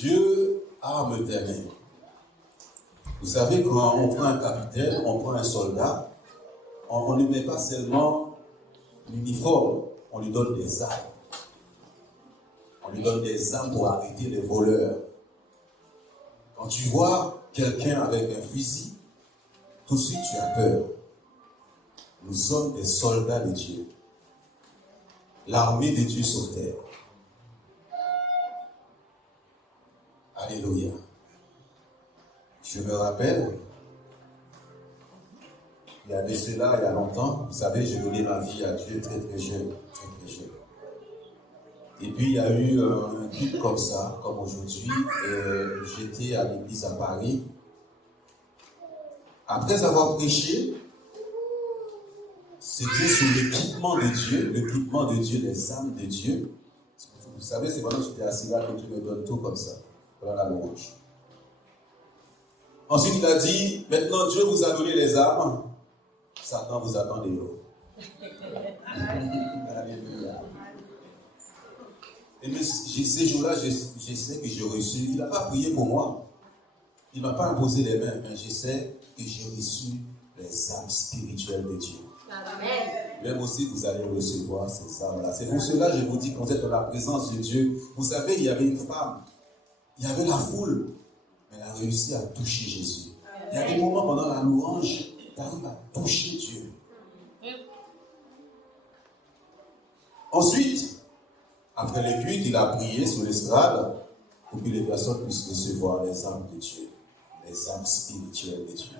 Dieu arme tes mains. Vous savez, quand on prend un capitaine, on prend un soldat, on ne met pas seulement l'uniforme, on lui donne des armes. On lui donne des armes pour arrêter les voleurs. Quand tu vois quelqu'un avec un fusil, tout de suite tu as peur. Nous sommes des soldats de Dieu. L'armée de Dieu sur terre. Alléluia. Je me rappelle, il y a de cela, il y a longtemps, vous savez, j'ai donné ma vie à Dieu très très jeune, très très jeune. Et puis il y a eu un culte comme ça, comme aujourd'hui, et j'étais à l'église à Paris. Après avoir prêché, c'était sur l'équipement de Dieu, les âmes de Dieu. Vous savez, c'est pendant que j'étais assis là que tu me donnes tout comme ça, pendant la louange. Ensuite, il a dit, maintenant Dieu vous a donné les armes, Satan vous attend dehors. Alléluia. Et mais ces jours-là, je sais que j'ai reçu, il n'a pas prié pour moi, il ne m'a pas imposé les mains, mais je sais que j'ai reçu les armes spirituelles de Dieu. Amen. Même aussi, vous allez recevoir ces armes-là. C'est pour cela que je vous dis, quand vous êtes dans la présence de Dieu, vous savez, il y avait une femme, il y avait la foule, mais elle a réussi à toucher Jésus. Il y a des moments pendant la louange, tu arrives à toucher Dieu. Ensuite, après les cuites, il a prié sur l'estrade pour que les personnes puissent recevoir les armes de Dieu, les armes spirituelles de Dieu.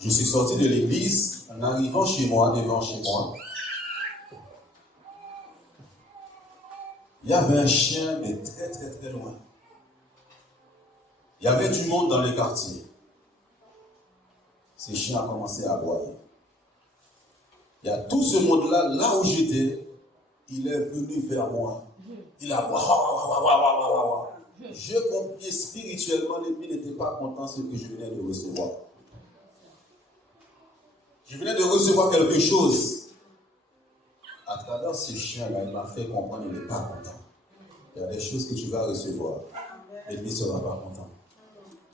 Je suis sorti de l'église, en arrivant devant chez moi, il y avait un chien de très très très loin. Il y avait du monde dans le quartier. Ce chien a commencé à aboyer. Il y a tout ce monde-là, là où j'étais, il est venu vers moi. Il a aboyé. Je compris spirituellement, l'ennemi n'était pas content de ce que je venais de recevoir. Je venais de recevoir quelque chose. À travers ce chien-là, il m'a fait comprendre qu'il n'est pas content. Il y a des choses que tu vas recevoir. L'ennemi ne sera pas content.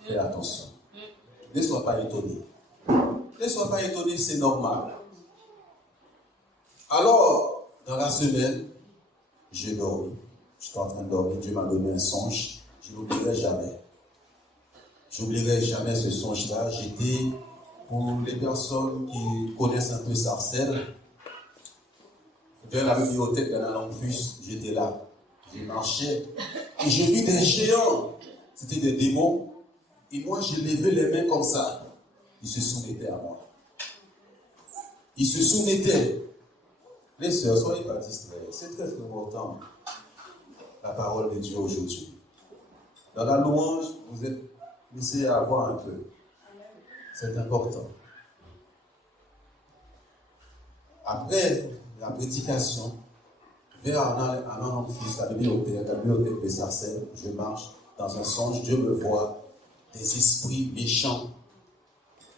Fais attention. Ne sois pas étonné. Ne sois pas étonné, c'est normal. Alors, dans la semaine, j'ai dormi. J'étais en train de dormir. Dieu m'a donné un songe. Je n'oublierai jamais. Je n'oublierai jamais ce songe-là. J'étais, pour les personnes qui connaissent un peu Sarcelles, vers la bibliothèque de la Langfus, j'étais là. Je marchais et j'ai vu des géants. C'était des démons. Et moi, j'ai levé les mains comme ça. Ils se soumettaient à moi. Ils se soumettaient. Les sœurs, soyez pas distraits. C'est très important. La parole de Dieu aujourd'hui. Dans la louange, vous êtes laissés à voir un peu. C'est important. Après la prédication, vers un fils, la bibliothèque de Sarcelles, je marche dans un songe, Dieu me voit, des esprits méchants,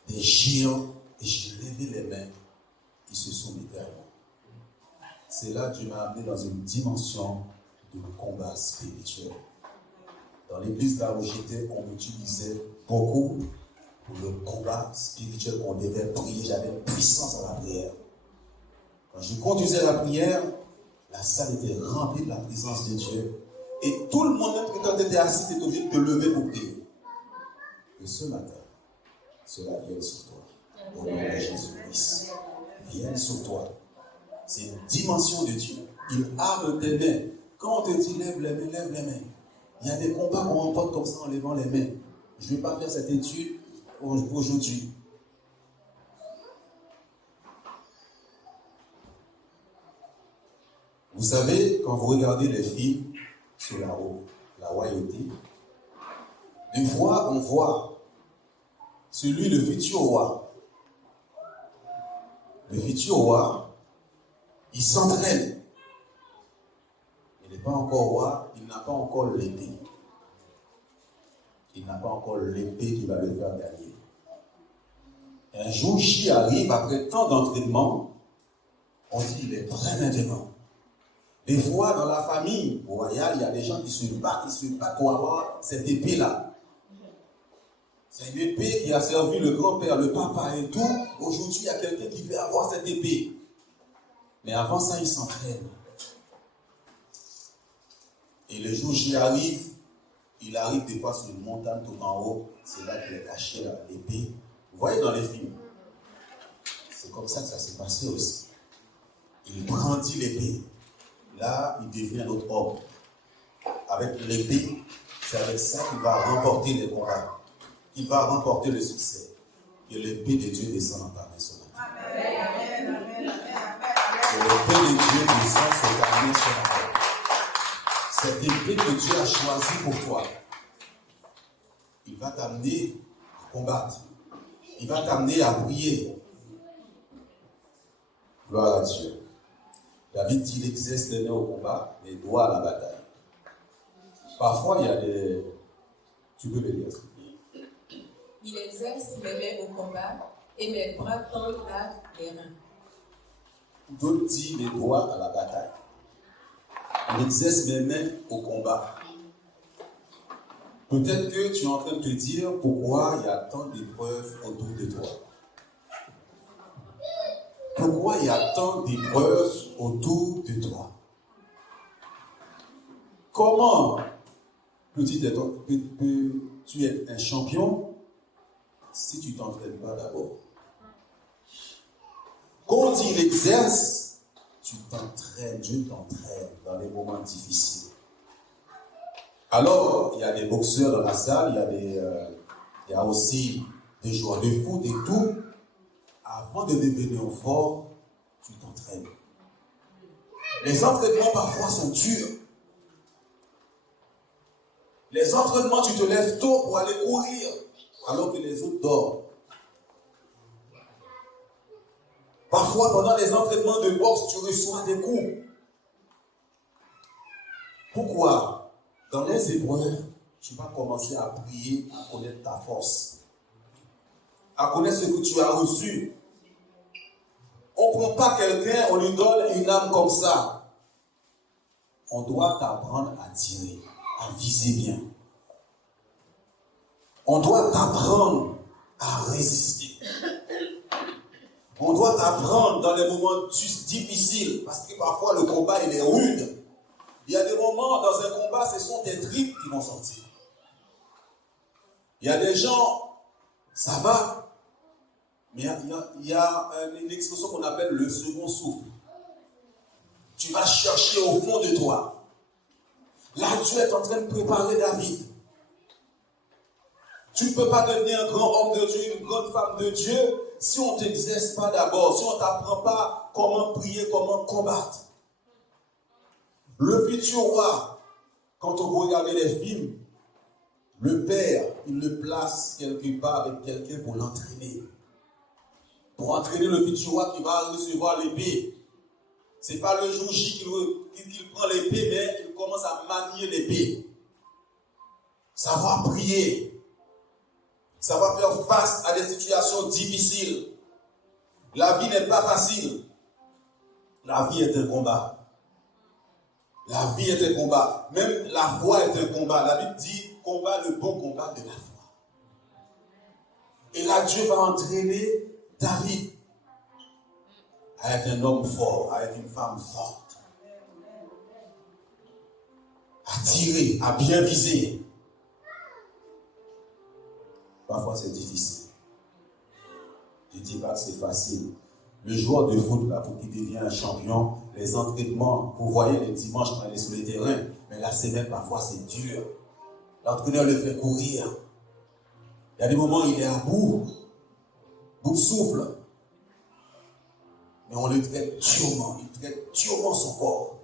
des géants, et j'ai levé les mains, ils se soumettaient à moi. C'est là que Dieu m'a amené dans une dimension de combat spirituel. Dans l'église là où j'étais, on m'utilisait beaucoup pour le combat spirituel, on devait prier, j'avais une puissance à la prière. Quand je conduisais la prière, la salle était remplie de la présence de Dieu. Et tout le monde, même quand tu étais assis, tu étais obligé de te lever pour prier. Et ce matin, cela vient sur toi. Au nom de Jésus-Christ. Vienne sur toi. C'est une dimension de Dieu. Il arme tes mains. Quand on te dit lève les mains, lève les mains. Il y a des combats qu'on remporte comme ça en levant les mains. Je ne vais pas faire cette étude aujourd'hui. Vous savez, quand vous regardez les films sur la royauté, des fois on voit le futur roi. Le futur roi, il s'entraîne. Il n'est pas encore roi, il n'a pas encore l'épée. Il n'a pas encore l'épée qui va le faire gagner. Un jour, J arrive, après tant d'entraînement, on dit il est prêt maintenant. Des fois, dans la famille royale, il y a des gens qui se battent pour avoir cette épée-là. C'est une épée qui a servi le grand-père, le papa et tout. Aujourd'hui, il y a quelqu'un qui veut avoir cette épée. Mais avant ça, il s'entraîne. Et le jour où j'y arrive, il arrive des fois sur une montagne tout en haut. C'est là qu'il est caché l'épée. Vous voyez dans les films. C'est comme ça que ça s'est passé aussi. Il brandit l'épée. Là, il devient un autre homme. Avec l'épée, c'est avec ça qu'il va remporter les combats. Il va remporter le succès. Et l'épée de Dieu descend dans ta main ce matin. Et l'épée de Dieu descend sur ta main ce matin. Cette épée que Dieu a choisie pour toi, il va t'amener à combattre. Il va t'amener à prier. Gloire à Dieu. David dit, il exerce les mains au combat, les doigts à la bataille. Parfois, il y a des... Tu peux me dire ça. Il exerce les mains au combat et mes bras tendent à les reins. D'autres disent les doigts à la bataille. Il exerce les mains au combat. Peut-être que tu es en train de te dire pourquoi il y a tant d'épreuves autour de toi. Pourquoi il y a tant d'épreuves autour de toi? Comment peux-tu être un champion si tu ne t'entraînes pas d'abord? Quand il exerce, tu t'entraînes, Dieu t'entraîne dans les moments difficiles. Alors, il y a des boxeurs dans la salle, il y a aussi des joueurs de foot et tout. Avant de devenir fort, tu t'entraînes. Les entraînements parfois sont durs. Les entraînements, tu te lèves tôt pour aller courir, alors que les autres dorment. Parfois, pendant les entraînements de boxe, tu reçois des coups. Pourquoi? Dans les épreuves, tu vas commencer à prier, à connaître ta force, à connaître ce que tu as reçu. On ne prend pas quelqu'un, on lui donne une arme comme ça. On doit t'apprendre à tirer, à viser bien. On doit t'apprendre à résister. On doit t'apprendre dans les moments difficiles, parce que parfois le combat il est rude. Il y a des moments dans un combat, ce sont tes tripes qui vont sortir. Il y a des gens, ça va, mais il y a une expression qu'on appelle le second souffle. Tu vas chercher au fond de toi. Là, Dieu est en train de préparer David. Tu ne peux pas devenir un grand homme de Dieu, une grande femme de Dieu, si on ne t'exerce pas d'abord, si on ne t'apprend pas comment prier, comment combattre. Le futur roi, quand on regarde les films, le père, il le place quelque part avec quelqu'un pour l'entraîner. Pour entraîner le futur roi qui va recevoir l'épée. Ce n'est pas le jour J qu'il prend l'épée, mais il commence à manier l'épée. Savoir prier. Savoir faire face à des situations difficiles. La vie n'est pas facile. La vie est un combat. La vie est un combat. Même la foi est un combat. La Bible dit combat le bon combat de la foi. Et là, Dieu va entraîner David à être un homme fort, à être une femme forte. À tirer, à bien viser. Parfois, c'est difficile. Je ne dis pas que c'est facile. Le joueur de foot, là, pour qu'il devienne un champion, les entraînements, vous voyez les dimanches quand il est sur le terrain, mais la semaine, parfois, c'est dur. L'entraîneur le fait courir. Il y a des moments où il est à bout de souffle. Mais on le traite durement. Il traite durement son corps.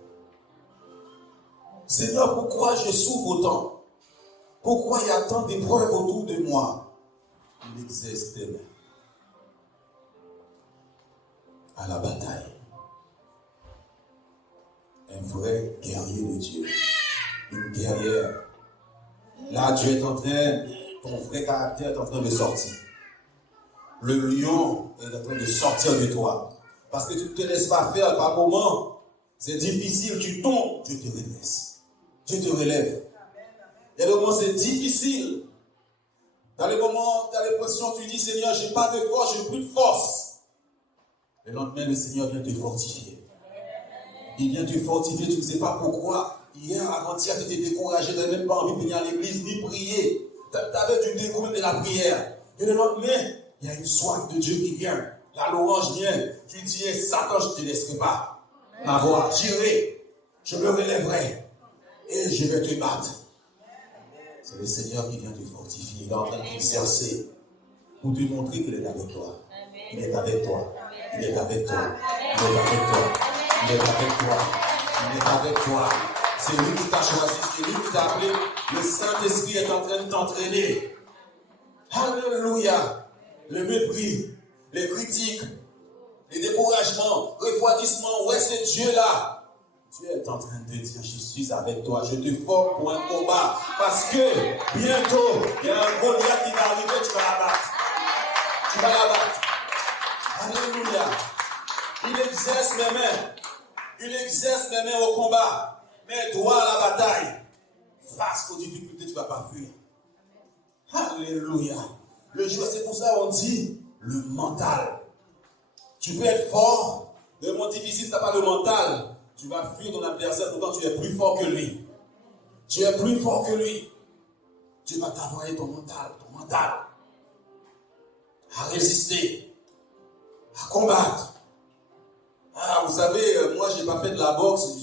Seigneur, pourquoi je souffre autant? Pourquoi il y a tant d'épreuves autour de moi? Il exerce tes mains à la bataille. Un vrai guerrier de Dieu. Une guerrière. Là, Dieu est en train, ton vrai caractère est en train de sortir. Le lion est en train de sortir de toi. Parce que tu ne te laisses pas faire par moment. C'est difficile, tu tombes, Dieu te redresse. Dieu te relève. Il y a des moments, c'est difficile. Dans les moments, dans les pressions, tu dis, Seigneur, je n'ai pas de force, je n'ai plus de force. Le lendemain, le Seigneur vient te fortifier. Il vient te fortifier, tu ne sais pas pourquoi. Hier, avant-hier, tu étais découragé, tu n'avais même pas envie de venir à l'église, ni prier. Tu avais du dégoût de la prière. Et le lendemain, il y a une soif de Dieu qui vient. La louange vient. Tu dis, Satan, je ne te laisserai pas m'avoir. J'irai, je me relèverai et je vais te battre. C'est le Seigneur qui vient te fortifier. Il est en train de t'exercer pour te montrer qu'il est avec toi. Il est avec toi. Il est avec toi. Il est avec toi. Il est avec toi. Il est avec toi. C'est lui qui t'a choisi. C'est lui qui t'a appelé. Le Saint-Esprit est en train de t'entraîner. Alléluia. Le mépris, les critiques, les découragements, refroidissements. Où est ce Dieu-là? Dieu est en train de dire, je suis avec toi, je te forme pour un combat. Parce que bientôt, il y a un Goliath qui va arriver, tu vas l'abattre. Tu vas l'abattre. Alléluia. Il exerce les mains. Il exerce les mains au combat. Mais toi à la bataille. Face aux difficultés, tu ne vas pas fuir. Alléluia. Le jeu, c'est pour ça qu'on dit le mental. Tu peux être fort. Le monde difficile, tu n'as pas le mental. Tu vas fuir ton adversaire, pourtant tu es plus fort que lui. Tu es plus fort que lui. Tu vas travailler ton mental à résister, à combattre. Ah, vous savez, moi, je n'ai pas fait de la boxe.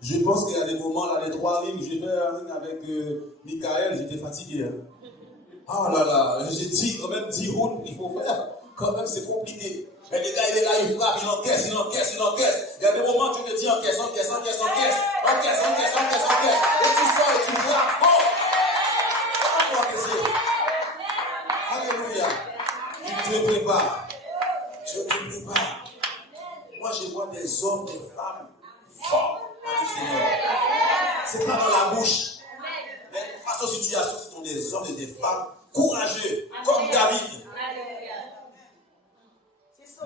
Je pense qu'il y a des moments, là, les 3 rings, j'ai fait un ring avec Michael, j'étais fatigué. Hein. Ah là là, j'ai dit quand même 10 rounds, il faut faire. Quand même, c'est compliqué. Mais les gars, il est là, il frappe, il encaisse. Il y a des moments où tu te dis encaisse. Et tu sors et tu frappes. Oh! Comment encaisser? Alléluia. Il te prépare. Dieu te prépare. Moi, je vois des hommes, des femmes forts dans le Seigneur. C'est pas dans la bouche. Mais face aux situations, ce sont des hommes et des femmes courageux, comme David.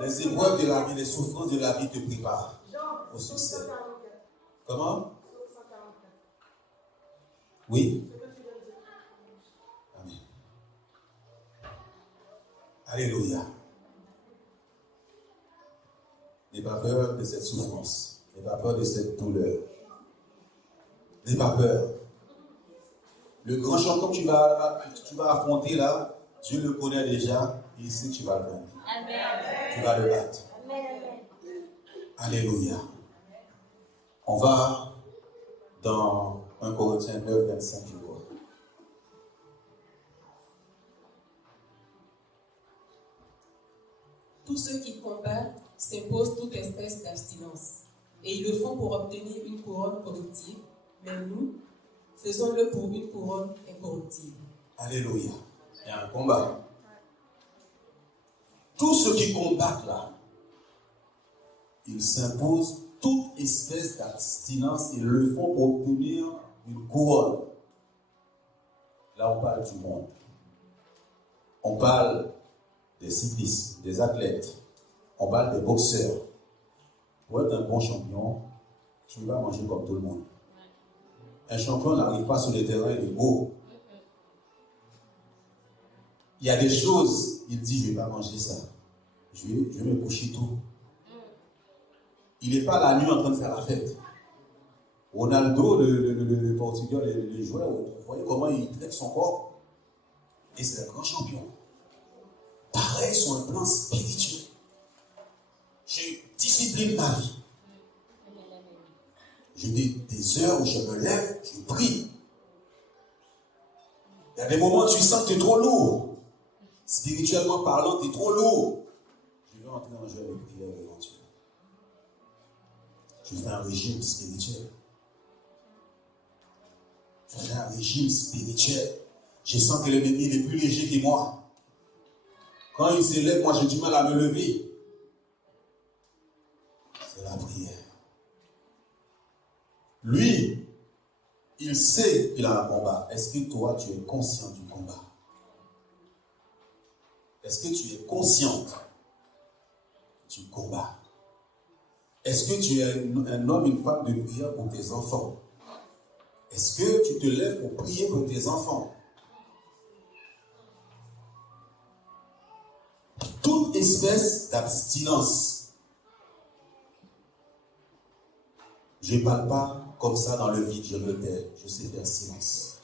Les épreuves de la vie, les souffrances de la vie te préparent au succès. Comment? Oui? Amen. Alléluia. N'aie pas peur de cette souffrance. N'aie pas peur de cette douleur. N'aie pas peur. Le grand champion que tu vas affronter là, Dieu le connaît déjà et il sait que tu vas le vaincre. Tu vas le battre. Alléluia. On va dans 1 Corinthiens 9, 25, je crois. Tous ceux qui combattent s'imposent toute espèce d'abstinence, et ils le font pour obtenir une couronne corruptible, mais nous, faisons-le pour une couronne incorruptible. Alléluia. Il y a un combat. Tous ceux qui combattent là, ils s'imposent toute espèce d'abstinence et le font pour obtenir une couronne. Là, on parle du monde. On parle des cyclistes, des athlètes. On parle des boxeurs. Pour être un bon champion, tu ne vas manger comme tout le monde. Un champion n'arrive pas sur le terrain, il est beau. Il y a des choses, il dit, je ne vais pas manger ça. Je vais me coucher tôt. Il n'est pas la nuit en train de faire la fête. Ronaldo, le Portugal, le joueur, vous voyez comment il traite son corps. Et c'est un grand champion. Pareil sur un plan spirituel. Je discipline ma vie. J'ai des heures où je me lève, je prie. Il y a des moments où tu sens que tu es trop lourd. Spirituellement parlant, tu es trop lourd. Je vais entrer en jeu de prière éventuelle. Je fais un régime spirituel. Je fais un régime spirituel. Je sens que l'ennemi est plus léger que moi. Quand il s'élève, moi j'ai du mal à me lever. C'est la prière. Lui, il sait qu'il a un combat. Est-ce que toi, tu es conscient du combat? Est-ce que tu es consciente du combat? Est-ce que tu es un homme, une femme de prière pour tes enfants? Est-ce que tu te lèves pour prier pour tes enfants? Toute espèce d'abstinence. Je ne parle pas comme ça dans le vide, je me tais, je sais faire silence.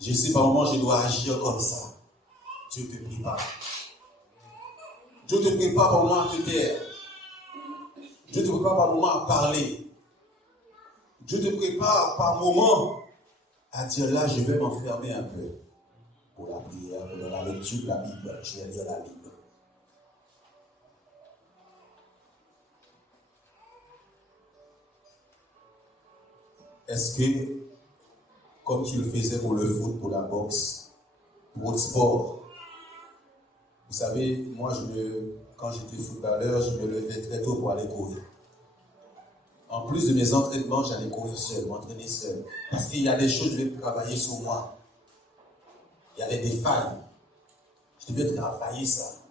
Je sais par moment je dois agir comme ça. Dieu te prépare. Dieu te prépare par moment à te taire. Dieu te prépare par moment à parler. Dieu te prépare par moment à dire là, je vais m'enfermer un peu pour la prière, pour la lecture de la Bible. Je vais lire la Bible. Est-ce que, comme tu le faisais pour le foot, pour la boxe, pour le sport, vous savez, moi, quand j'étais footballeur, je me levais très tôt pour aller courir. En plus de mes entraînements, j'allais courir seul, m'entraîner seul. Parce qu'il y a des choses, je devais travailler sur moi. Il y avait des failles. Je devais travailler ça.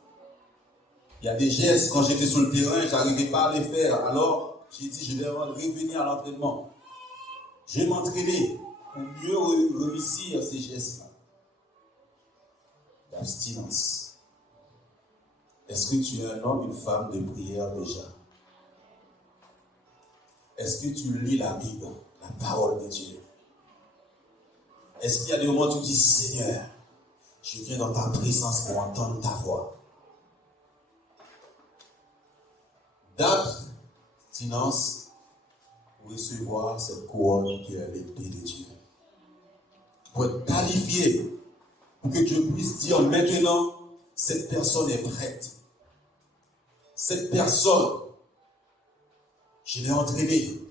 Il y a des gestes, quand j'étais sur le terrain, je n'arrivais pas à les faire. Alors, j'ai dit, je vais revenir à l'entraînement. Je vais m'entraîner pour mieux réussir ces gestes-là. L'abstinence. Est-ce que tu es un homme, une femme de prière déjà? Est-ce que tu lis la Bible, la parole de Dieu? Est-ce qu'il y a des moments où tu dis, Seigneur, je viens dans ta présence pour entendre ta voix? D'abstinence pour recevoir cette couronne qui est l'épée de Dieu. Pour être qualifié, pour que Dieu puisse dire maintenant, cette personne est prête. Cette personne, je l'ai entraînée.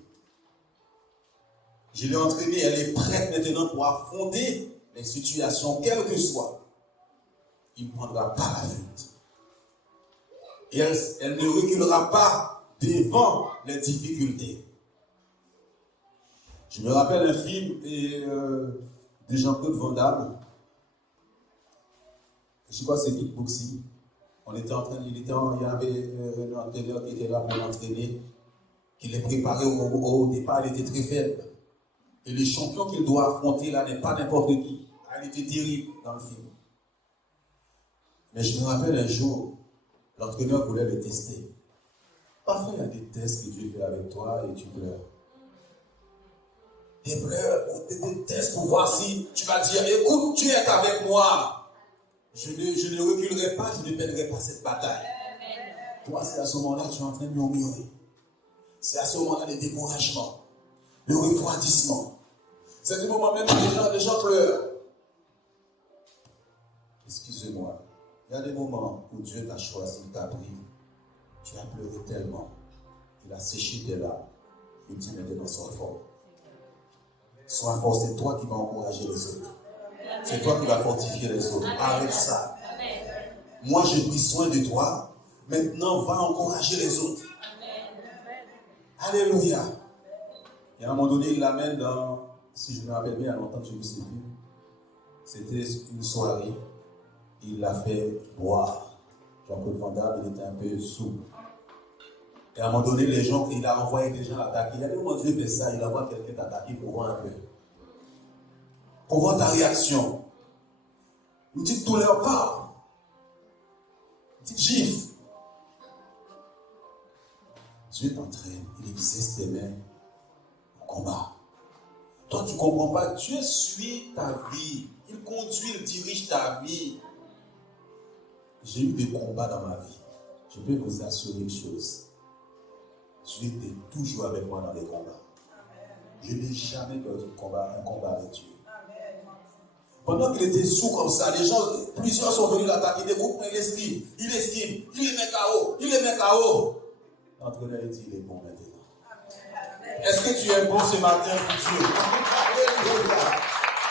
Je l'ai entraînée, elle est prête maintenant pour affronter les situations, quelles que soient. Il ne prendra pas la fuite. Et elle ne reculera pas devant les difficultés. Je me rappelle un film de Jean-Claude Van Damme. Je crois que c'est kickboxing. Il y avait un entraîneur qui était là pour l'entraîner, qui les préparait au départ, il était très faible. Et le champion qu'il doit affronter là n'est pas n'importe qui. Il était terrible dans le film. Mais je me rappelle un jour, l'entraîneur voulait le tester. Parfois, il y a des tests que Dieu fait avec toi et tu pleures. Tu pleures, des tests pour voir si tu vas dire, écoute, tu es avec moi. Je ne reculerai pas, je ne perdrai pas cette bataille. Toi, c'est à ce moment-là que tu es en train de murmurer. C'est à ce moment-là le découragement, le refroidissement. C'est le moment même où les gens pleurent. Excusez-moi, il y a des moments où Dieu t'a choisi, t'a pris. Tu as pleuré tellement. Il a séché tes larmes. Il dit maintenant, sois fort. Sois fort, c'est toi qui vas encourager les autres. C'est toi qui vas fortifier les autres. Arrête ça. Moi, j'ai pris soin de toi. Maintenant, va encourager les autres. Alléluia. Et à un moment donné, il l'amène dans, si je me rappelle bien, il y a longtemps que j'ai vu ce film. C'était une soirée. Il l'a fait boire. Jean-Claude Van Damme, il était un peu sous. Et à un moment donné, les gens, il a envoyé des gens attaquer. Il y a des moments où Dieu fait ça, il envoie quelqu'un t'attaquer pour voir un peu. Pour voir ta réaction. Une petite douleur part. Une petite gifle. Dieu t'entraîne, il existe tes mains au combat. Toi, tu ne comprends pas. Dieu suit ta vie. Il conduit, il dirige ta vie. J'ai eu des combats dans ma vie. Je peux vous assurer une chose. Dieu était toujours avec moi dans les combats. Je n'ai jamais perdu un combat avec Dieu. Pendant qu'il était sous comme ça, plusieurs sont venus l'attaquer, des groupes, il esquive, il les met KO. L'entraîneur dit, il est bon maintenant. Est-ce que tu es bon ce matin pour Dieu?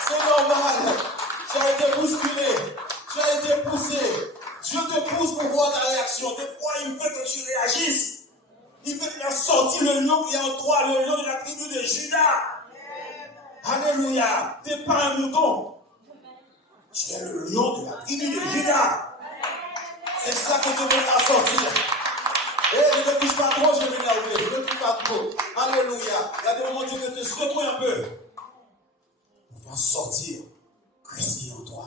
C'est normal. Tu as été bousculé, tu as été poussé. Dieu te pousse pour voir ta réaction. Des fois, il veut que tu réagisses. Il veut faire sortir le lion qui est en toi, le lion de la tribu de Juda. Alléluia. Tu n'es pas un mouton. Tu es le lion de la tribu de Juda. C'est ça que tu veux faire sortir. je ne touche pas trop, je vais m'énerver. Je ne touche pas trop. Alléluia. Il y a des moments où Dieu veut te secouer un peu. Pour faire sortir Christ qui est en toi.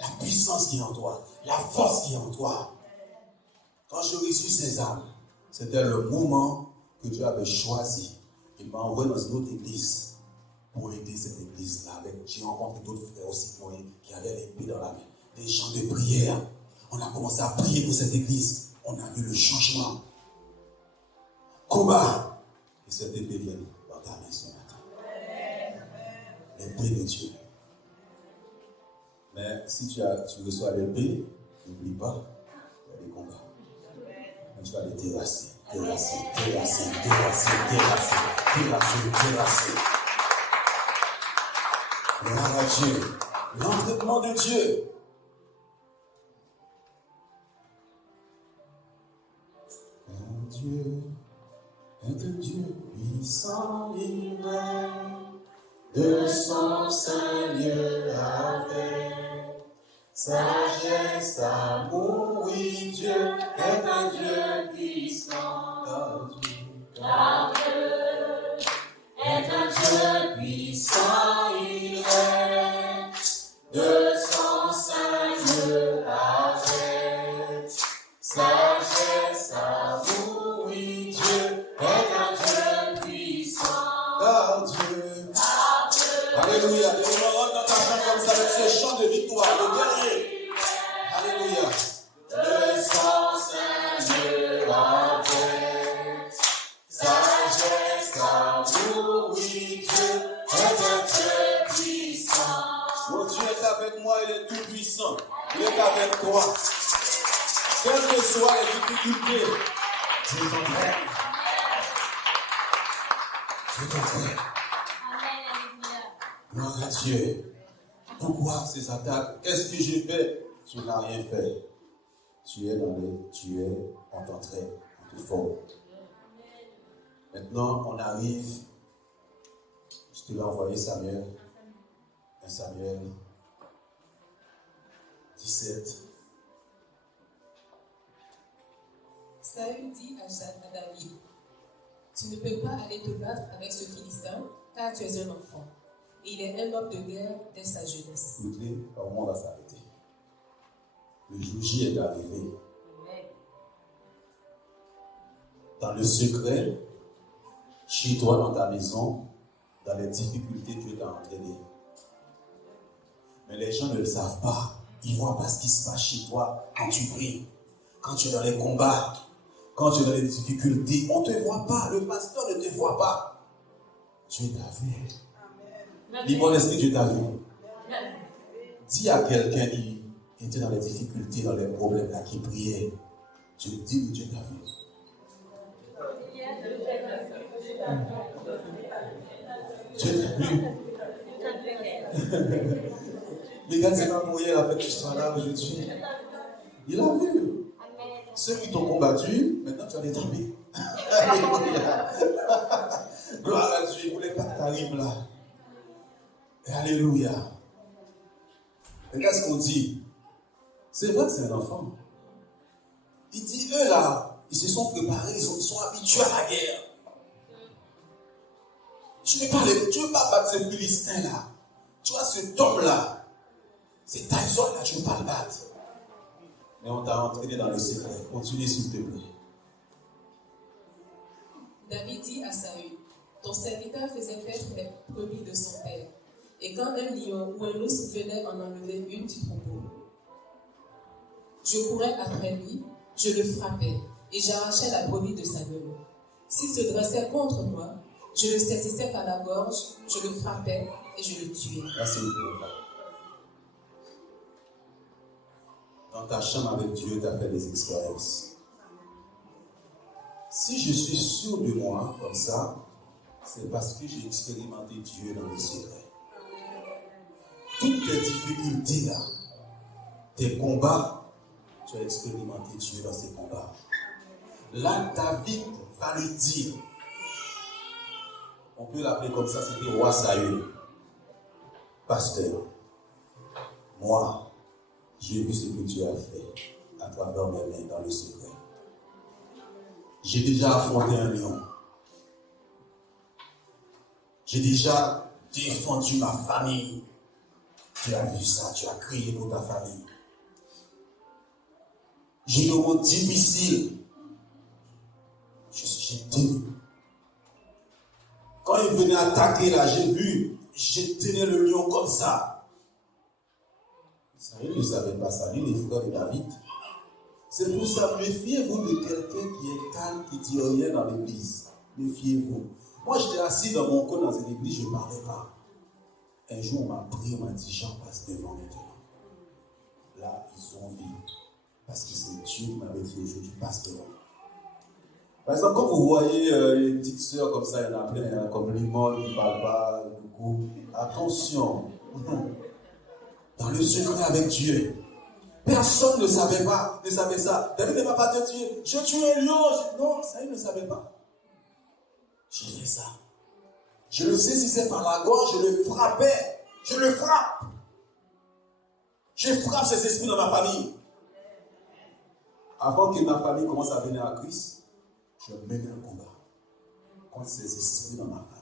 La puissance qui est en toi. La force qui est en toi. Quand je reçus ces âmes, c'était le moment que Dieu avait choisi. Il m'a envoyé dans une autre église pour aider cette église-là. J'ai rencontré d'autres frères aussi qui avaient l'épée dans la main. Des gens de prière. On a commencé à prier pour cette église. On a vu le changement. Combat. Que cette épée vienne dans ta main ce matin. L'épée de Dieu. Mais si tu reçois l'épée, n'oublie pas, il y a des combats. Mais tu vas les terrasser. Gloire à Dieu. L'entraînement de Dieu. Dieu est un Dieu puissant, il règne de son Seigneur avec sagesse, amour, oui, Dieu est un Dieu puissant, car Dieu est un Dieu puissant, il règne de son Seigneur avec sagesse, amour, oui, Dieu est un Dieu puissant, car Dieu. Alléluia. Et on rentre dans ta chambre comme ça avec ce chant de victoire, le guerrier. Alléluia. De son Seigneur avec sagesse, amour, oui, Dieu est un Dieu puissant. Mon Dieu est avec moi, il est tout puissant. Il est avec toi. Quelles que soient les difficultés, Dieu t'entraîne. Dieu t'entraîne. Gloire à Dieu. Pourquoi ces attaques? Qu'est-ce que j'ai fait? Tu n'as rien fait. On t'entraîne, on te forme. Maintenant, on arrive. Je te l'ai envoyé Samuel. 1 Samuel 17. Saül dit à David, tu ne peux pas aller te battre avec ce Philistin, car tu es un enfant. Et il est un homme de guerre dès sa jeunesse. Écoutez, le moment va s'arrêter. Le jour J est arrivé. Dans le secret, chez toi, dans ta maison, dans les difficultés, Dieu t'a entraîné. Mais les gens ne le savent pas. Ils ne voient pas ce qui se passe chez toi quand tu pries, quand tu es dans les combats, quand tu es dans les difficultés. On ne te voit pas. Le pasteur ne te voit pas. Dieu t'a vu. Dis-moi, est-ce que Dieu t'a vu? Dis à quelqu'un qui était dans les difficultés, dans les problèmes, là, qui priait. Tu dis que Dieu t'a vu. Dieu t'a vu. Les gars, c'est pas pour hier avec ce soir-là aujourd'hui. Il a vu. Ceux qui t'ont combattu, maintenant tu as les taper. Gloire à Dieu, il ne voulait pas que tu arrives là. Alléluia. Et qu'est-ce qu'on dit? C'est vrai que c'est un enfant. Il dit, eux là, ils se sont préparés, ils sont habitués à la guerre. Tu ne veux pas battre ce Philistin là. Tu vois cet homme là. C'est Tyson là, tu ne veux pas le battre. Mais on t'a entraîné dans le secret. Continue s'il te plaît. David dit à Saül, ton serviteur faisait paître les brebis de son père. Et quand un lion ou un ours venait en enlever une du troupeau, je courais après lui, je le frappais et j'arrachais la brebis de sa gueule. S'il se dressait contre moi, je le saisissais par la gorge, je le frappais et je le tuais. Merci beaucoup. Dans ta chambre avec Dieu, tu as fait des expériences. Si je suis sûr de moi comme ça, c'est parce que j'ai expérimenté Dieu dans le secret. Toutes tes difficultés là, tes combats, tu as expérimenté Dieu dans ces combats. Là, David va le dire. On peut l'appeler comme ça, c'était roi Saül. Pasteur, moi, j'ai vu ce que tu as fait à travers mes mains dans le secret. J'ai déjà affronté un lion. J'ai déjà défendu ma famille. Tu as vu ça, tu as crié pour ta famille. J'ai eu un moment difficile. J'ai tenu. Quand il venait attaquer là, j'ai tenu le lion comme ça. Il ne savait pas ça, lui, les frères de David. C'est pour ça, méfiez-vous de quelqu'un qui est calme, qui ne dit rien dans l'église. Méfiez-vous. Moi, j'étais assis dans mon coin dans une église, je ne parlais pas. Un jour, on m'a pris, on m'a dit, Jean, passe devant maintenant. Là, ils ont vu. Parce que c'est Dieu qui m'avait dit aujourd'hui, passe devant. Par exemple, quand vous voyez une petite sœur comme ça, il y en a plein, comme Limon, qui ne parle pas beaucoup. Attention. Dans le secret avec Dieu. Personne ne savait ça. David ne va pas te tuer. Je tue un lion. Non, ça, il ne savait pas. J'ai fait ça. Je le saisissais par la gorge, je le frappais. Je le frappe. Je frappe ces esprits dans ma famille. Avant que ma famille commence à venir à Christ, je menais un combat contre ces esprits dans ma famille.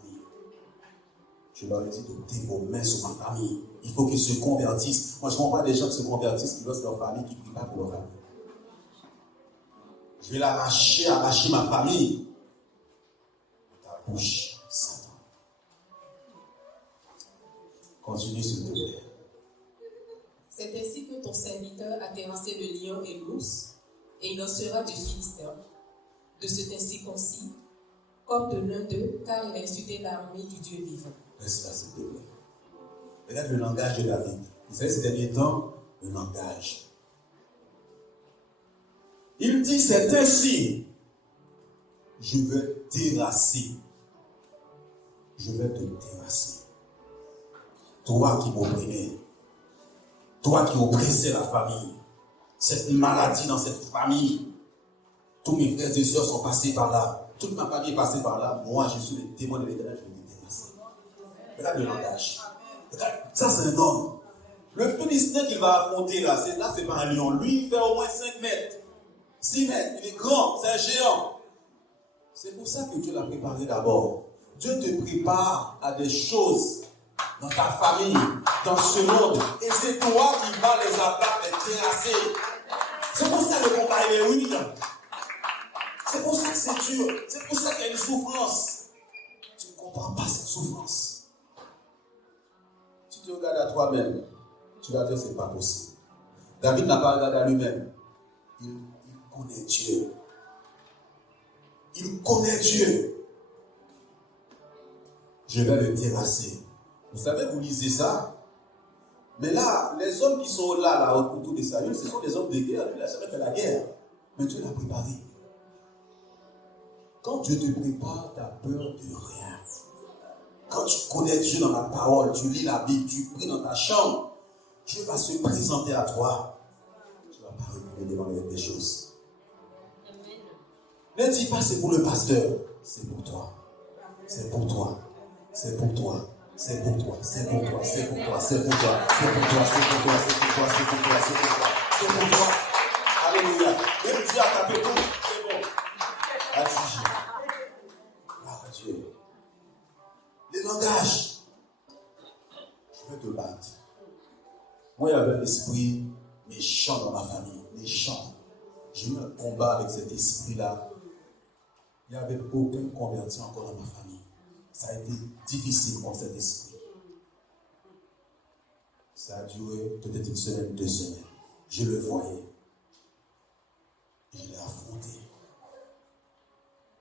Je leur ai dit d'ôter vos mains sur ma famille. Il faut qu'ils se convertissent. Moi, je ne comprends pas des gens qui se convertissent, qui laissent leur famille, qui ne prient pas pour leur famille. Je vais arracher ma famille. Ta bouche, Satan. Continue, s'il te plaît. C'est ainsi que ton serviteur a terrassé le lion et l'ours, et il en sera du Philistin, de cet incirconcis, comme de l'un d'eux, car il a insulté l'armée du Dieu vivant. Reste là, s'il te plaît. Regarde le langage de David. Vous savez, ces derniers temps, le langage. Il dit, c'est ainsi. Je vais terrasser. Je vais te terrasser. Toi qui m'opprimais. Toi qui oppressais la famille. Cette maladie dans cette famille. Tous mes frères et sœurs sont passés par là. Toute ma famille est passée par là. Moi, je suis le témoin de l'Éternel. Je vais te terrasser. Regarde le langage. Regarde, ça c'est un homme. Le Philistin qu'il va affronter là, c'est pas un lion. Lui, il fait au moins 5 mètres, 6 mètres. Il est grand, c'est un géant. C'est pour ça que Dieu l'a préparé d'abord. Dieu te prépare à des choses dans ta famille, dans ce monde. Et c'est toi qui vas les abattre, les terrasser. C'est pour ça que le combat est rude. C'est pour ça que c'est dur. C'est pour ça qu'il y a une souffrance. Tu ne comprends pas cette souffrance. Tu regardes à toi-même, tu vas dire c'est pas possible. David n'a pas regardé à lui-même. Il connaît Dieu. Il connaît Dieu. Je vais le terrasser. Vous savez, vous lisez ça. Mais là, les hommes qui sont là autour de Saül, ce sont des hommes de guerre. Lui, il n'a jamais fait la guerre. Mais Dieu l'a préparé. Quand Dieu te prépare, tu as peur de rien. Quand tu connais Dieu dans la parole, tu lis la Bible, tu pries dans ta chambre, Dieu va se présenter à toi. Tu ne vas pas reculer devant les choses. Ne dis pas c'est pour le pasteur. C'est pour toi. C'est pour toi. C'est pour toi. C'est pour toi. C'est pour toi. C'est pour toi. C'est pour toi. C'est pour toi. C'est pour toi. C'est pour toi. C'est pour toi. C'est pour toi. C'est pour toi. Alléluia. Même Dieu a tapé tout. C'est bon. Adieu. Dieu. Les langages. Je vais te battre. Moi, il y avait un esprit méchant dans ma famille. Méchant. J'ai eu un combat avec cet esprit-là. Il n'y avait aucun converti encore dans ma famille. Ça a été difficile pour cet esprit. Ça a duré peut-être 1 semaine, 2 semaines. Je le voyais. Et je l'ai affronté.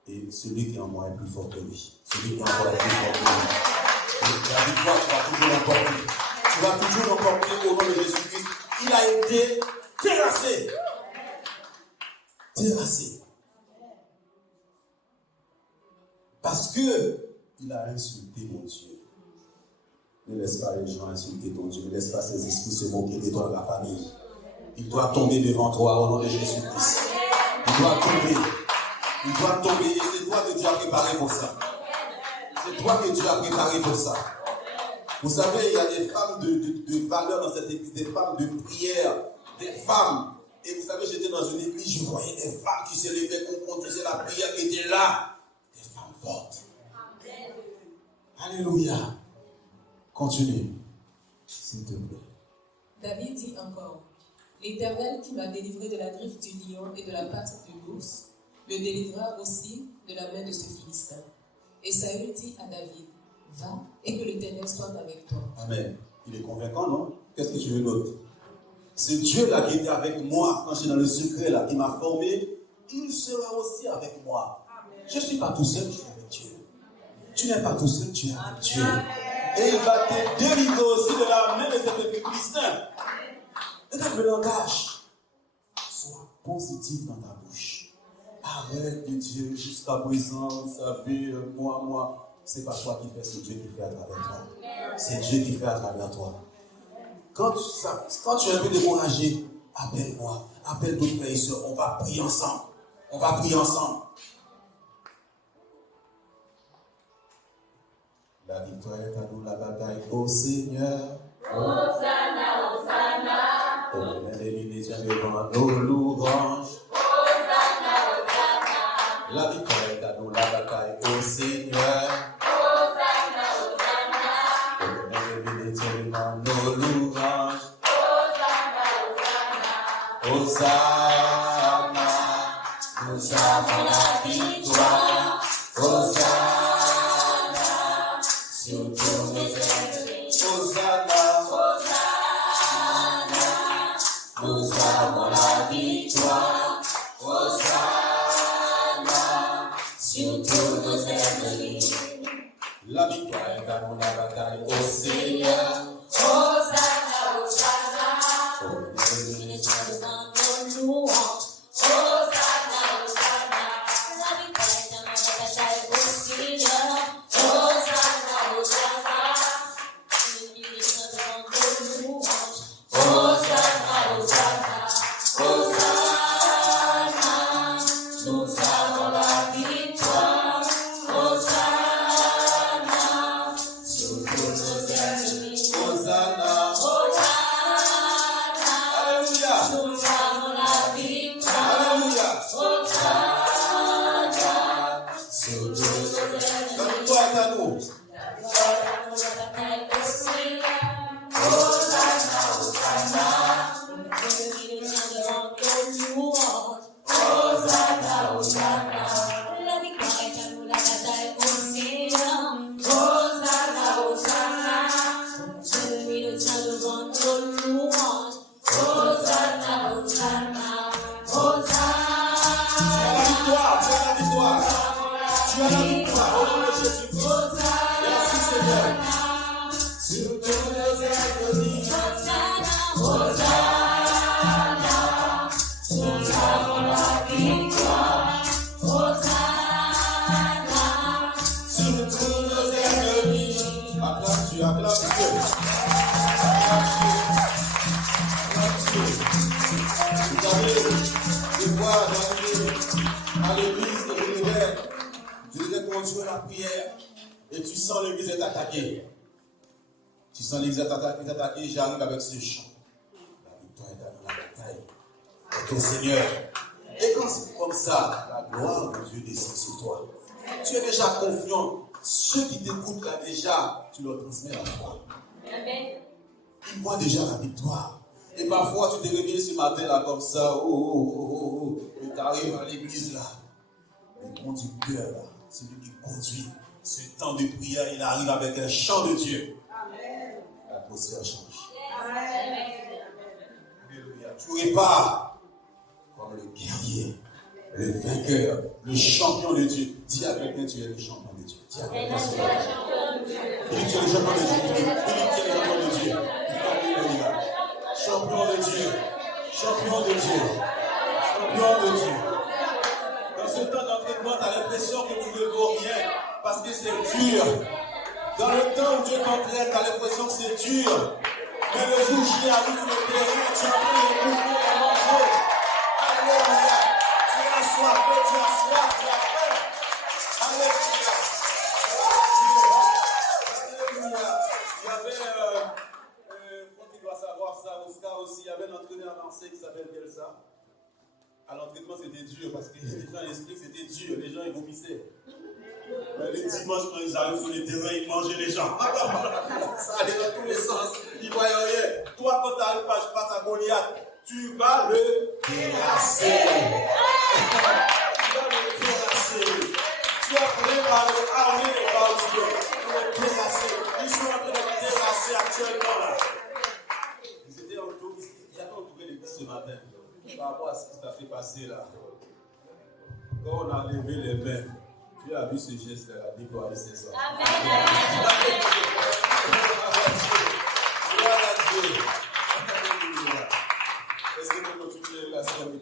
Et celui qui est en moi est plus fort que lui. Celui qui est en moi est plus fort que lui. Et la victoire, tu vas toujours l'emporter. Tu vas toujours l'emporter au nom de Jésus-Christ. Il a été terrassé. Terrassé. Parce que il a insulté mon Dieu. Ne laisse pas les gens insulter ton Dieu. Ne laisse pas ces esprits se moquer de toi, de la famille. Il doit tomber devant toi au nom de Jésus-Christ. Il doit tomber. Il doit tomber. Et c'est toi que Dieu a préparé pour ça. C'est toi que Dieu a préparé pour ça. Vous savez, il y a des femmes de valeur dans cette église, des femmes de prière, des femmes Et vous savez, j'étais dans une église, je voyais des femmes qui se levaient, qu'on conduisait la prière, qui étaient là. Des femmes fortes. Alléluia. Continue, s'il te plaît. David dit encore, l'Éternel qui m'a délivré de la griffe du lion et de la patte de l'ours, me délivrera aussi de la main de ce Philistin. Et Saül dit à David, va et que l'Éternel soit avec toi. Amen. Il est convaincant, non? Qu'est-ce que tu veux d'autre? C'est Dieu là qui était avec moi quand j'étais dans le secret là, qui m'a formé. Il sera aussi avec moi. Amen. Je ne suis pas tout seul, je suis avec Dieu. Tu n'es pas tout seul, tu es avec Dieu. Et il va te délivrer aussi de la main de cet Philistin. Regarde le langage. Sois positif dans ta bouche. Arrête de dire jusqu'à présent, vous savez, moi. C'est pas toi qui fais, c'est Dieu qui fait à travers toi. C'est Dieu qui fait à travers toi. Quand tu es un peu découragé, appelle-moi. Appelle d'autres frères et sœurs. On va prier ensemble. On va prier ensemble. La victoire est à nous, la bataille au Seigneur. Hosanna, Hosanna. Au même des devant nos louanges. Hosanna, Hosanna. La victoire est à nous, la bataille au Seigneur. Hosanna, Hosanna. Au même des devant nos louanges. Hosanna, Hosanna. Hosanna, nous avons la victoire. Hosanna, sur tous nos ennemis. Hosanna, Hosanna. nous avons la victoire. Hosanna, sur tous nos ennemis. La victoire est à nous, la bataille au Seigneur. Hosanna, Hosanna. Au même des Devant nos louanges. Hosanna, Hosanna. La victoire est dans notre bataille au Seigneur. Hosanna, Hosanna. Devant nos louanges. Hosanna, Hosanna. Hosanna. Nous avons la victoire. Hosanna. Sur tous nos ennemis. Hosanna. Hosanna. Alléluia. Nous avons la victoire. Alléluia. Hosanna. Sur tous Nos La ennemis. victoire est à nous. La victoire, tu as la victoire. Tu as la victoire. Au nom de Jésus-Christ. Merci Seigneur. Sur tous nos ennemis. Sur tous nos ennemis. Acclame Dieu, acclame Dieu. Acclame Dieu. Vous savez, des fois, dans l'église de l'univers, Dieu devait conduire la prière et tu sens l'église est attaquée. Tu sens l'église est attaquée, j'arrive avec ce chant. La victoire est dans la bataille. Et ton Seigneur. Et quand c'est comme ça, la gloire de Dieu descend sur toi. Tu es déjà confiant. Ceux qui t'écoutent là déjà, tu leur transmets la foi. Ils voient déjà la victoire. Et parfois, tu te réveilles ce matin là comme ça, et tu arrives à l'église là. Le conducteur là, celui qui conduit ce temps de prière, il arrive avec un chant de Dieu. Amen. L'atmosphère change. Amen. Alléluia. Tu repars comme le guerrier, le vainqueur, le champion de Dieu. Dis à quelqu'un, tu es le champion de Dieu. Dis à quelqu'un, tu es le champion de Dieu. Philippe, tu es le champion de Dieu. Philippe, tu es le champion de Dieu. Alléluia. Champion de Dieu. Champion de Dieu. Champion de Dieu. Dans ce temps d'entraînement, tu as l'impression que tu ne vaux rien parce que c'est dur. Dans le temps où Dieu t'entraîne, tu as l'impression que c'est dur. Mais le jour où j'y arrive sur le terrain, tu as pris le mouvement à manger. Alléluia. Tu as soif, tu as soif, tu as faim. Alléluia. Alléluia. Il y avait, quand tu dois savoir ça, Oscar aussi, il y avait un entraîneur à Marseille qui s'appelle Bielsa. Les gens expliquent que c'était dur, les gens ils vomissaient. Mais les dimanches, quand ils arrivent sur les terrains, ils mangeaient les gens. Ça allait dans tous les sens. Ils voyaient rien. Toi, quand tu arrives face à Goliath, tu vas le terrasser. Tu vas le terrasser. Tu as préparé l'armée par Dieu. Tu vas le terrasser. Ils sont en train de le terrasser actuellement là. Ils avaient entouré l'église ce matin par rapport à ce qui t'a fait passer là. Quand on a levé les mains, tu as vu ce geste-là, déployer ses hommes. Amen. Gloire à Dieu. Est-ce que nous continuons la scène?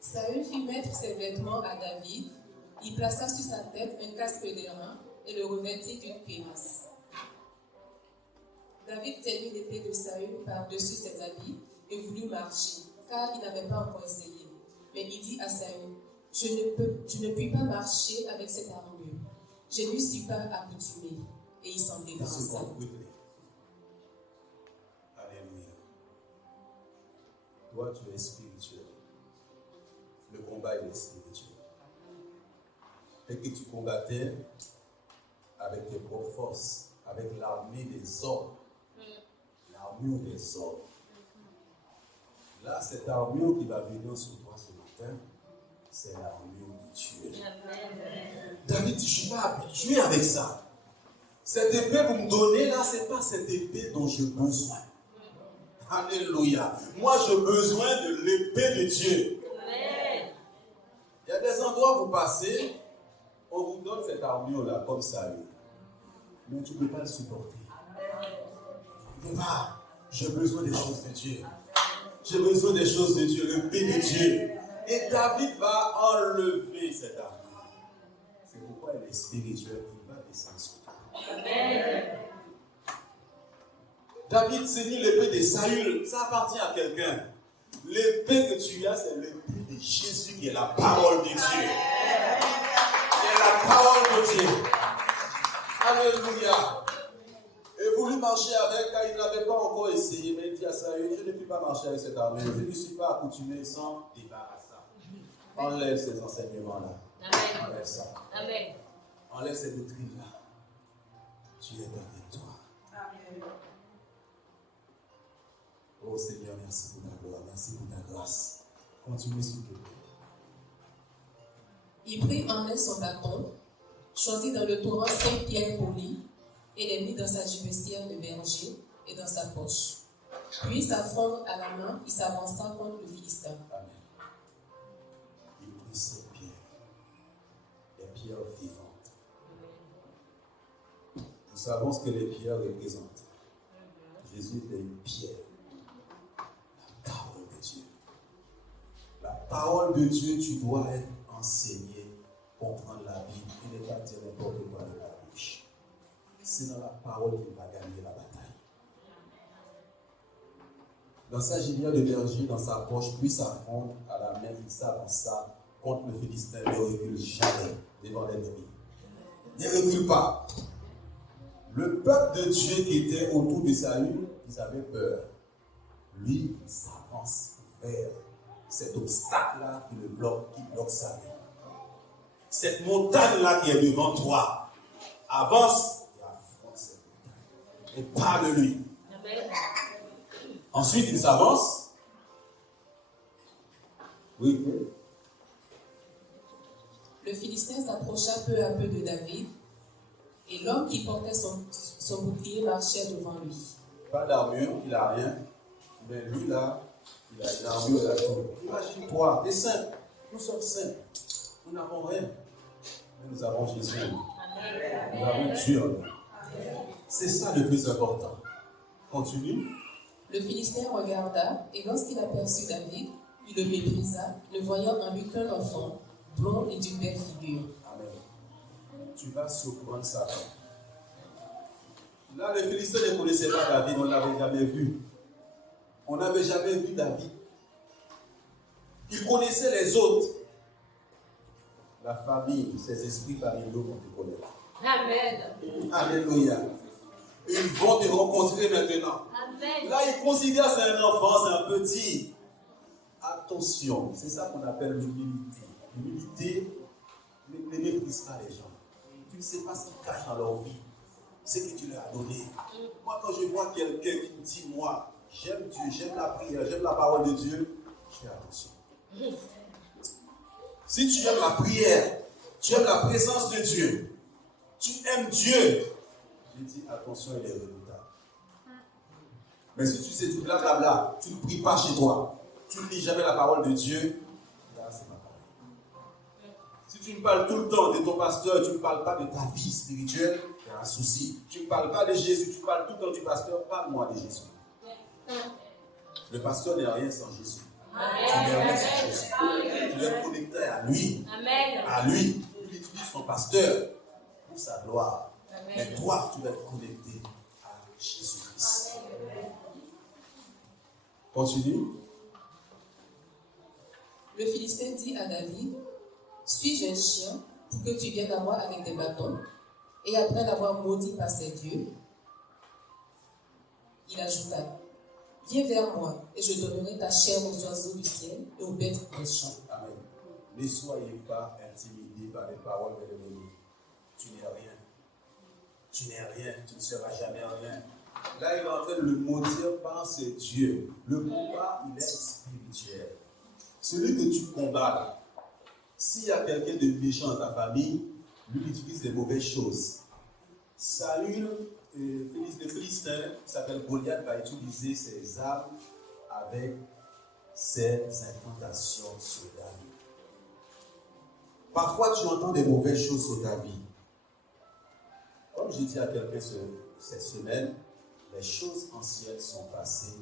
Saül fit mettre ses vêtements à David, il plaça sur sa tête un casque d'airain et le revêtit d'une cuirasse. David teignit l'épée de Saül par-dessus ses habits et voulut marcher, car il n'avait pas encore essayé. Mais il dit à Saül, je ne puis pas marcher avec cette armure. Je n'y suis pas accoutumé. Et il s'en débarrassa. Alléluia. Toi, tu es spirituel. Le combat, il est spirituel. Et que tu combattais avec tes propres forces, avec l'armée des hommes. L'armure des hommes. Là, cette armure qui va venir sur toi ce matin, c'est l'armure de Dieu. David dit, je ne suis pas habitué avec ça. Cette épée que vous me donnez là, ce n'est pas cette épée dont j'ai besoin. Alléluia. Moi, j'ai besoin de l'épée de Dieu. Il y a des endroits où vous passez, on vous donne cette armure-là, comme ça. Mais tu ne peux pas le supporter. Tu ne peux pas. J'ai besoin des choses de Dieu. J'ai besoin des choses de Dieu, l'épée de Dieu. Et David va enlever cette armure. C'est pourquoi elle est spirituelle. Il va descendre sur toi. Amen. David saignit l'épée de Saül. Ça appartient à quelqu'un. L'épée que tu as, c'est l'épée de Jésus qui est la parole de Dieu. Qui est la parole de Dieu. Alléluia. Et voulu marcher avec, car il n'avait pas encore essayé. Mais il dit à Saül, je ne puis pas marcher avec cette armure. Je ne suis pas accoutumé sans débarrasser. Enlève ces enseignements-là. Amen. Enlève ça. Amen. Enlève ces doctrines-là. Dieu est avec toi. Amen. Oh Seigneur, merci pour ta gloire. Merci pour ta grâce. Continue s'il te plaît. Il prit en main son bâton, choisit dans le torrent 5 pierres polies, et les mit dans sa gibecière de berger et dans sa poche. Puis, sa fronde à la main, il s'avança contre le Philistin. Amen. Il prit 5 pierres, des pierres vivantes. Nous savons ce que les pierres représentent. Jésus était une pierre. La parole de Dieu. La parole de Dieu, tu dois être enseigné, comprendre la Bible. Il n'est pas dire n'importe quoi de la bouche. C'est dans la parole qu'il va gagner la bataille. Dans sa gibecière de berger, dans sa poche, puis sa fronde à la main, il s'avança contre le Philistin. Ne recule jamais devant l'ennemi. Ne recule pas. Le peuple de Dieu qui était autour de Saül, ils avaient peur. Lui, il s'avance vers cet obstacle-là qui le bloque, qui bloque sa vie. Cette montagne-là qui est devant toi, avance et affronte cette montagne. Et parle de lui. Amen. Ensuite, il s'avance. Oui. Le Philistin s'approcha peu à peu de David, et l'homme qui portait son bouclier marchait devant lui. Pas d'armure, il n'a rien. Mais lui, là, il a une armure et la tour. Imagine-toi, t'es saint. Nous sommes saints. Nous n'avons rien. Mais nous avons Jésus. Nous avons Dieu. C'est ça le plus important. Continue. Le Philistin regarda, et lorsqu'il aperçut David, il le méprisa, ne voyant en lui qu'un enfant, blond et d'une belle figure. Amen. Tu vas surprendre ça. Là, les Philistins ne connaissaient pas David, on ne l'avait jamais vu. On n'avait jamais vu David. Ils connaissaient les autres. La famille, ces esprits familiaux vont te connaître. Amen. Alléluia. Ils vont te rencontrer maintenant. Amen. Là, ils considèrent que c'est un enfant, c'est un petit. À attention, c'est ça qu'on appelle l'humilité. L'humilité ne méprise pas les gens. Tu ne sais pas ce qu'ils cachent dans leur vie, ce que tu leur as donné. Moi, quand je vois quelqu'un qui me dit, moi, j'aime Dieu, j'aime la prière, j'aime la parole de Dieu, je fais attention. Si tu aimes la prière, tu aimes la présence de Dieu, tu aimes Dieu, je dis attention, il est redoutable. Mais si tu sais du blablabla, tu ne pries pas chez toi, tu ne lis jamais la parole de Dieu, là c'est ma parole. Si tu ne parles tout le temps de ton pasteur, tu ne parles pas de ta vie spirituelle, il y a un souci. Tu ne parles pas de Jésus, tu parles tout le temps du pasteur, parle-moi de Jésus. Le pasteur n'est rien sans Jésus. Tu n'es rien sans Jésus. Tu es connecté à lui. À lui. Il utilise son pasteur pour sa gloire. Mais toi, tu vas être connecté à Jésus-Christ. Continue. Le Philistin dit à David, suis-je un chien pour que tu viennes à moi avec des bâtons? Et après l'avoir maudit par ses dieux, il ajouta, viens vers moi et je donnerai ta chair aux oiseaux du ciel et aux bêtes des champs. Amen. Ne soyez pas intimidés par les paroles de l'ennemi. Tu n'es rien. Tu n'es rien. Tu ne seras jamais rien. Là, il est en train de le maudire par ses dieux. Le combat, il est spirituel. Celui que tu combats là, s'il y a quelqu'un de méchant dans ta famille, lui utilise des mauvaises choses. Saül, le Philistin, qui s'appelle Goliath, va utiliser ses armes avec ses incantations sur David. Parfois, tu entends des mauvaises choses sur ta vie. Comme j'ai dit à quelqu'un cette semaine, les choses anciennes sont passées,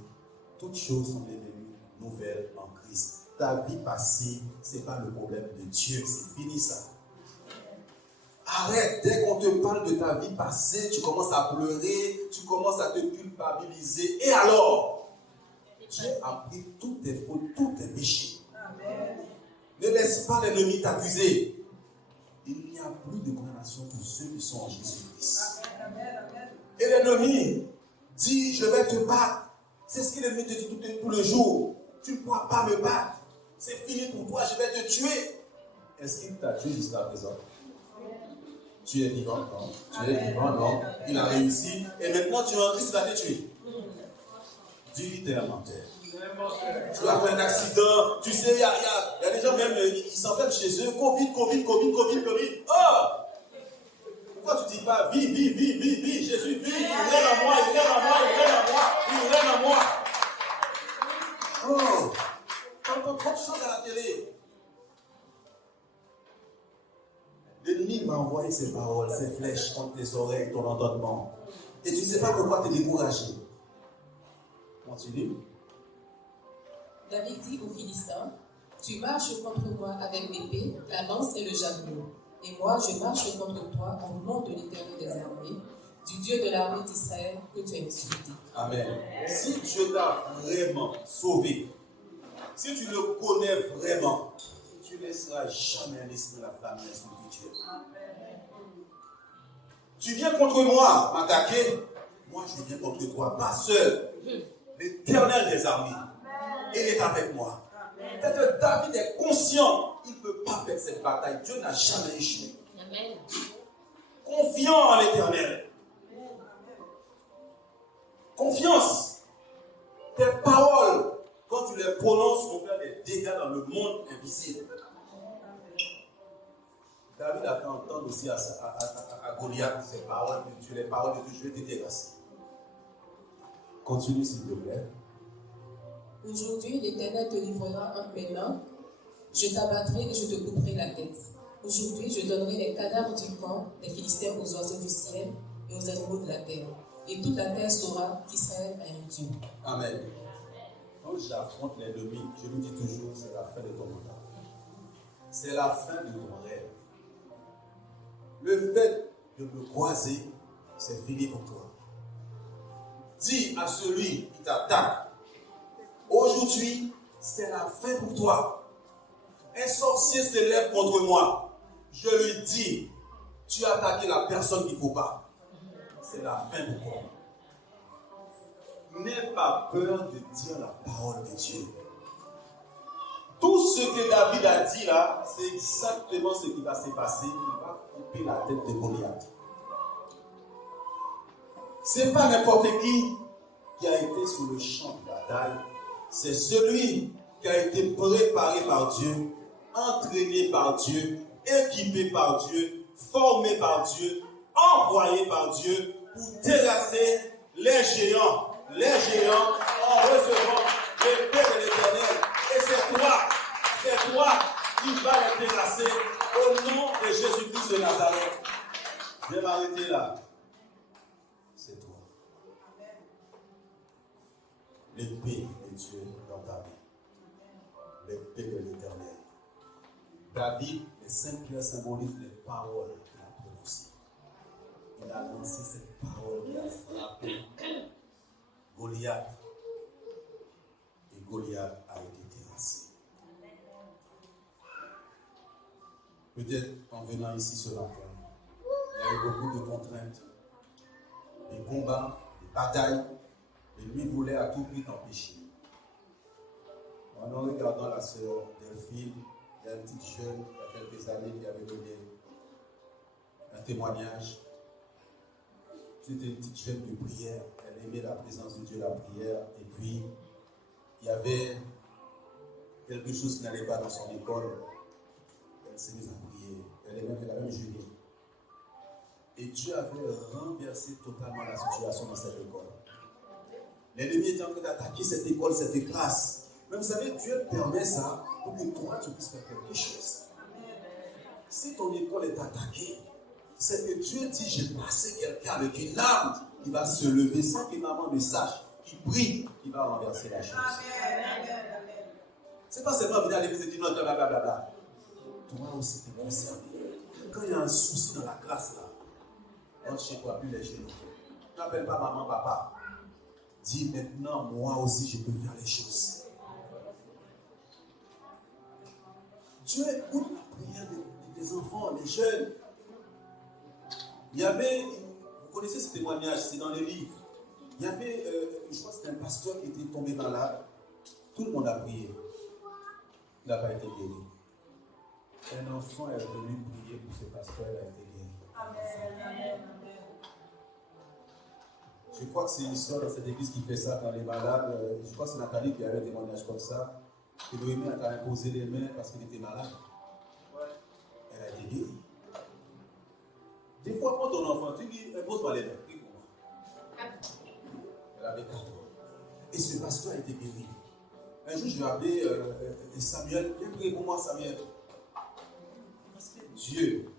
toutes choses sont devenues nouvelles en Christ. Ta vie passée, ce n'est pas le problème de Dieu, c'est fini ça. Arrête, dès qu'on te parle de ta vie passée, tu commences à pleurer, tu commences à te culpabiliser. Et alors, Dieu a pris toutes tes fautes, tous tes péchés. Amen. Ne laisse pas l'ennemi t'accuser. Il n'y a plus de condamnation pour ceux qui sont en Jésus-Christ. Et l'ennemi dit, je vais te battre. C'est ce que l'ennemi te dit tout le jour. Tu ne pourras pas me battre. C'est fini pour toi, je vais te tuer. Est-ce qu'il t'a tué jusqu'à présent? Tu es vivant, non? Tu es vivant, non? Il a réussi. Et maintenant, tu es en Christ, il va te tuer. Dis-lui, t'es un menteur. Tu as fait un accident. Tu sais, il y a des gens même, ils s'enferment chez eux. Covid. Oh! Pourquoi tu ne dis pas, vis, Jésus vit, il règne en moi, il règne en moi. Oh! T'entends trop de choses à la télé. L'ennemi va envoyer ses paroles, ses flèches contre tes oreilles, ton entendement. Et tu ne sais pas pourquoi te décourager. Continue. David dit aux Philistins, tu marches contre moi avec l'épée, la lance et le javelot. Et moi, je marche contre toi au nom de l'Éternel des armées, du Dieu de l'armée d'Israël que tu as insulté. Amen. Si Dieu t'a vraiment sauvé, si tu le connais vraiment, tu ne laisseras jamais un esprit de la famille de Dieu. Tu viens contre moi m'attaquer, moi je viens contre toi, pas seul. L'Éternel des armées, il est avec moi. Peut-être David est conscient, il ne peut pas perdre cette bataille. Dieu n'a jamais échoué. Amen. Confiant en l'Éternel. Confiance. Tes paroles, quand tu les prononces, vont faire des dégâts dans le monde invisible. David a fait entendre aussi à Goliath ces paroles de Dieu, les paroles de Dieu, je vais te terrasser. Continue s'il te plaît. Aujourd'hui, l'Éternel te livrera entre mes mains. Je t'abattrai et je te couperai la tête. Aujourd'hui, je donnerai les cadavres du camp des Philistins aux oiseaux du ciel et aux animaux de la terre. Et toute la terre saura qu'Israël a un Dieu. Amen. Quand j'affronte l'ennemi, je lui dis toujours, c'est la fin de ton mandat. C'est la fin de ton rêve. Le fait de me croiser, c'est fini pour toi. Dis à celui qui t'attaque, aujourd'hui, c'est la fin pour toi. Un sorcier se lève contre moi. Je lui dis, tu as attaqué la personne qu'il ne faut pas. C'est la fin pour toi. N'aie pas peur de dire la parole de Dieu. Tout ce que David a dit là, c'est exactement ce qui va se passer. Il va couper la tête de Goliath. Ce n'est pas n'importe qui a été sur le champ de bataille. C'est celui qui a été préparé par Dieu, entraîné par Dieu, équipé par Dieu, formé par Dieu, envoyé par Dieu pour terrasser les géants en recevant l'épée de l'Éternel. Et c'est toi qui vas les terrasser au nom de Jésus-Christ de Nazareth. Je vais m'arrêter là. C'est toi. L'épée de Dieu dans ta vie. L'épée de l'Éternel. David, les 5 pierres symbolisent les paroles qu'il a prononcées. Il a lancé cette parole qui a frappé Goliath. Et Goliath a été terrassé. Peut-être en venant ici ce matin, il y a eu beaucoup de contraintes, des combats, des batailles, et lui voulait à tout prix t'empêcher. En regardant la sœur Delphine, il y a une petite jeune, il y a quelques années, qui avait donné un témoignage. C'était une petite jeune de prière. Elle aimait la présence de Dieu, la prière. Et puis, il y avait quelque chose qui n'allait pas dans son école. Elle s'est mise à prier. Elle a même jeûné. Et Dieu avait renversé totalement la situation dans cette école. L'ennemi était en train d'attaquer cette école, cette classe. Mais vous savez, Dieu permet ça pour que toi, tu puisses faire quelque chose. Si ton école est attaquée, c'est que Dieu dit, j'ai placé quelqu'un avec une arme qui va se lever sans que maman ne sache, qui prie, qui va renverser la chose. C'est pas seulement venir à l'église et dire non, blablabla. Toi aussi, tu es concerné. Quand il y a un souci dans la classe, là, rentre chez toi, plus les genoux. N'appelle pas maman, papa. Dis maintenant, moi aussi, je peux faire les choses. Dieu écoute la prière des enfants, des jeunes. Il y avait, vous connaissez ce témoignage, c'est dans les livres. Il y avait, je crois que c'était un pasteur qui était tombé malade. Tout le monde a prié. Il n'a pas été guéri. Un enfant est venu prier pour ce pasteur, il a été guéri. Amen. Je crois que c'est une histoire dans cette église qui fait ça quand elle est malade. Je crois que c'est Nathalie qui avait un témoignage comme ça. Que Noémie a imposé les mains parce qu'il était malade. Elle a été guérie. Des fois, quand ton enfant, tu dis, impose-moi les mains, prie pour moi. Elle avait 4 ans. Et ce pasteur a été guéri. Un jour, je vais appeler Samuel. Viens prier pour moi, Samuel. Parce que Dieu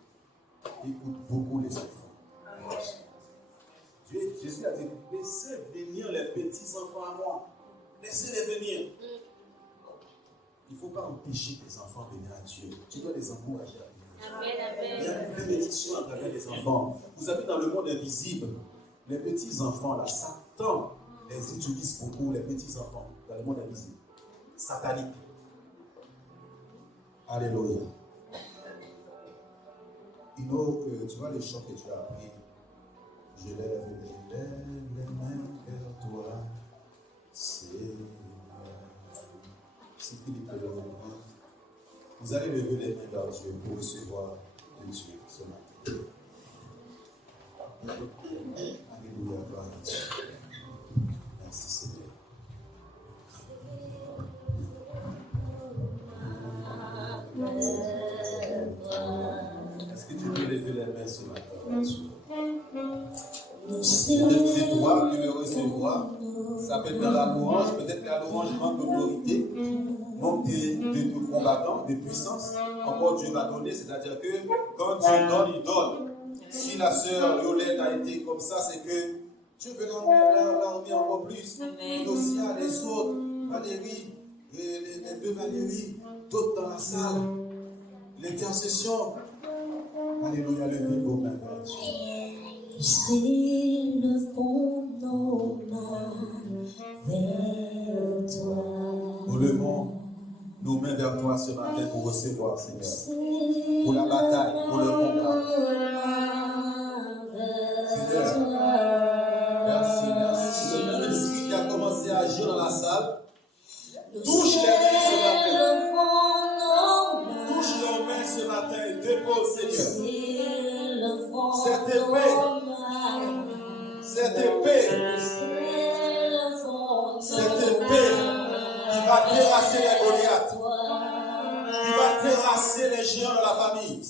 écoute beaucoup les enfants. Jésus a dit, laissez venir les petits-enfants à moi. Laissez-les venir. Il ne faut pas empêcher tes enfants de venir à Dieu. Tu dois les encourager à venir à Dieu. Il y a une bénédiction à travers les enfants. Vous savez, dans le monde invisible, les petits-enfants, là, Satan les utilise beaucoup, les petits-enfants, dans le monde invisible. Satanique. Alléluia. Tu vois les chants que tu as appris. Je lève les mains vers toi, Seigneur. Si Philippe le reprend, vous allez lever les mains vers Dieu pour recevoir de Dieu ce matin. Alléluia, gloire à Dieu. Merci Seigneur. Est-ce que tu peux lever les mains ce matin vers Dieu? Peut-être c'est toi qui le recevras. Ça peut être dans la louange, peut-être la louange manque d'autorité, manque de combattants, de puissance. Encore Dieu va donner, c'est-à-dire que quand Dieu donne, il donne. Si la sœur Violette a été comme ça, c'est que Dieu veut l'enlever encore plus. Dosia, les autres, Valérie, les 2 Valérie, d'autres dans la salle, l'intercession. Alléluia, levez vos mains vers Dieu. S'ils font nos mains vers toi. Nous levons nos mains vers toi ce matin pour recevoir, Seigneur. Pour la bataille, pour le combat. Seigneur, merci. Le même esprit qui a commencé à agir dans la salle touche les mains ce matin. cette épée qui va terrasser les Goliaths, qui va terrasser les géants de la famille.